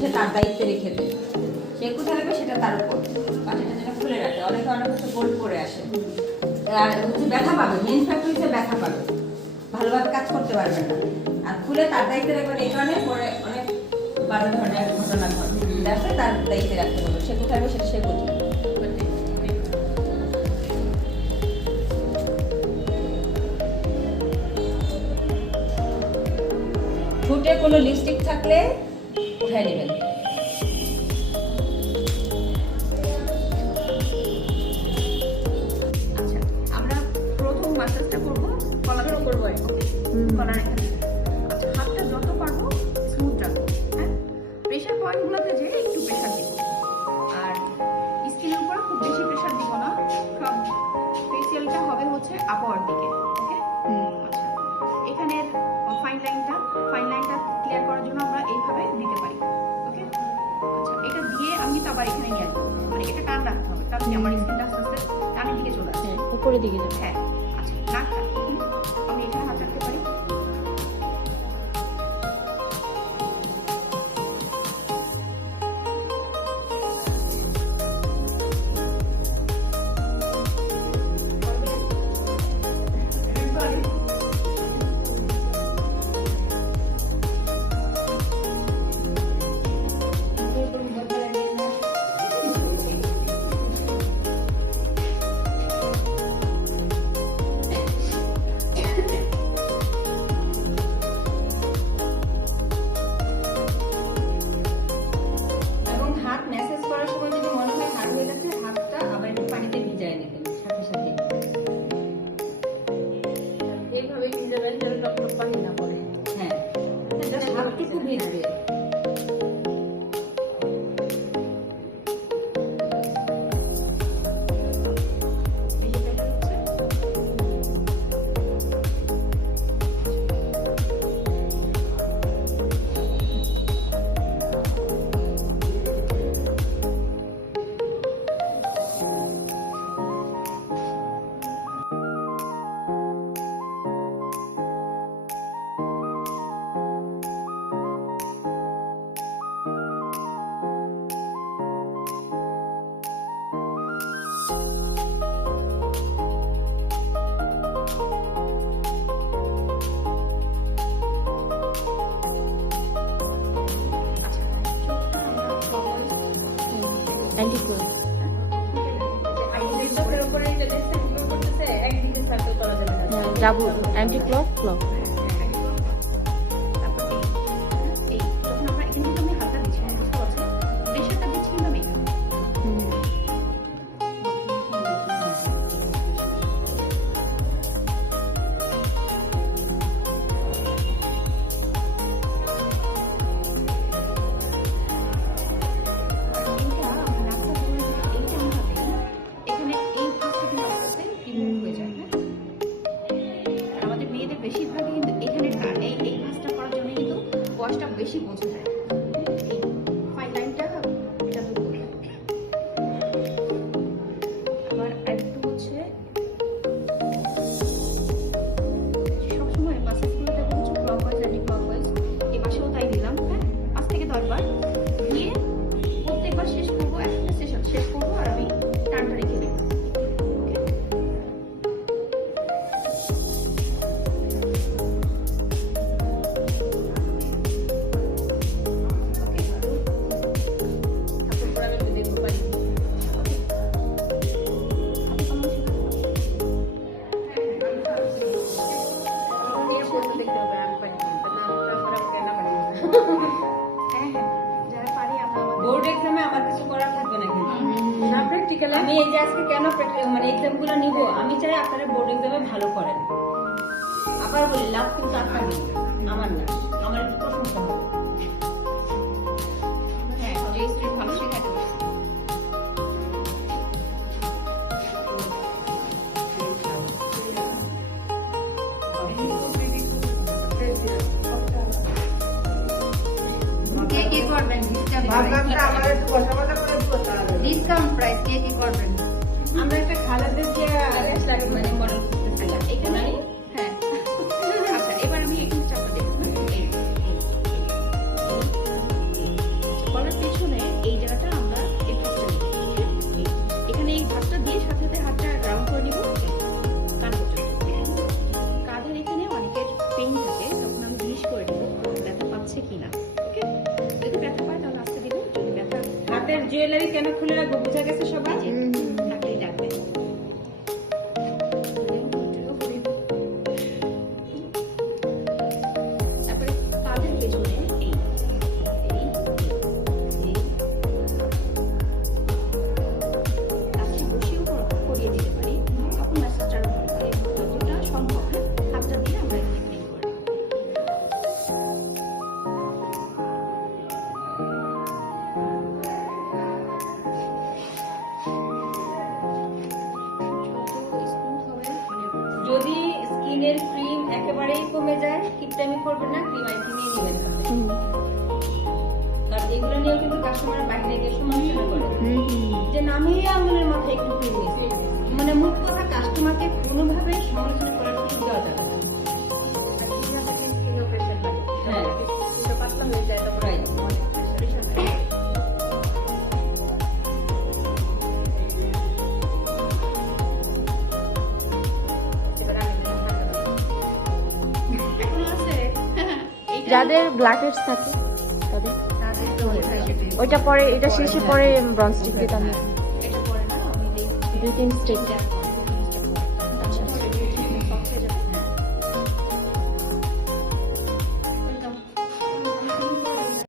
সে তার দায়িত্বে রেখে দেয়। সে কোথায় রাখবে সেটা তার উপর। পানিটা যেন খুলে রাখে। অনেকে অনেক হচ্ছে গোল্ড করে আসে। আর হচ্ছে ব্যথা পাবে। মেন ফ্যাক্টর হচ্ছে ব্যথা পাবে। ভালোভাবে কাজ করতে পারবে না। আর খুলে তার দায়িত্বে রাখবেন এই কারণে পরে অনেক বাজে ধরনের ঘটনা ঘটে। তার দায়িত্বে রাখতে হবে। সে কোথায় সেটা সে বুঝবে ঠোঁটে কোনো লিপস্টিক থাকলে উঠাই নেবেন। আচ্ছা আমরা প্রথম মাসাজটা করব কলার করব ওকে কলার আচ্ছা হাতটা যত পারব স্মুথ রাখব হ্যাঁ? প্রেশার পয়েন্টগুলোতে যে আবার এখানে নিয়ে আসব। মানে এটা টান রাখতে হবে। তাহলে আমার স্কিনটা আস্তে আস্তে টানের দিকে চলে আসে উপরের দিকে যাবে। হ্যাঁ আচ্ছা নাকটা টকটক পানি না পড়ে। হ্যাঁ। জাস্ট হাতটুকু সার্কেল করা যাব অ্যান্টি ক্লক ক্লক বয়সটা বেশি বোঝা যায় প্র্যাকটিক্যালি আমি এই যে আজকে কেন মানে এক্সামগুলো নিব আমি চাই আপনারা বোর্ড এক্সামে ভালো করেন। আবার বলি লাভ কিন্তু আপনার আমার না আমার একটু প্রশংসা হবে। হ্যাঁ কে কে করবেন? ডিসকাউন্ট কে কি করবেন? আমরা একটা খালাদের জুয়েলারি কেন খুলে রাখব? বোঝা গেছে সবাই স্কিনের ক্রিম একেবারেই কমে যায়। কিপটামি করবেন না ক্রিম নিয়ে নেবেন এগুলো কিন্তু কাস্টমার বাইরে গিয়ে সমালোচনা করে। যে নামিয়ে আঙুলের মাথায় একটু মানে মুখ কথা কাস্টমারকে কোনোভাবে সমালোচনা করার সুযোগ দেওয়া যাবে যাদের ব্ল্যাকেটস থাকে, তাদের। ওইটা পরে, এটা শেষে পরে ব্রঞ্জ স্টিক দিতাম দুই তিন স্টিক